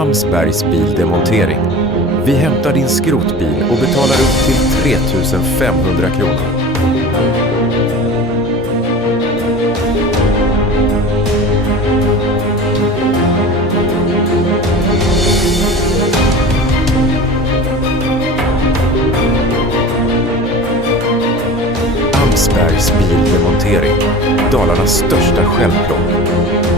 Amsbergs bildemontering. Vi hämtar din skrotbil och betalar upp till 3 500 kronor. Amsbergs bildemontering, Dalarnas största självplock.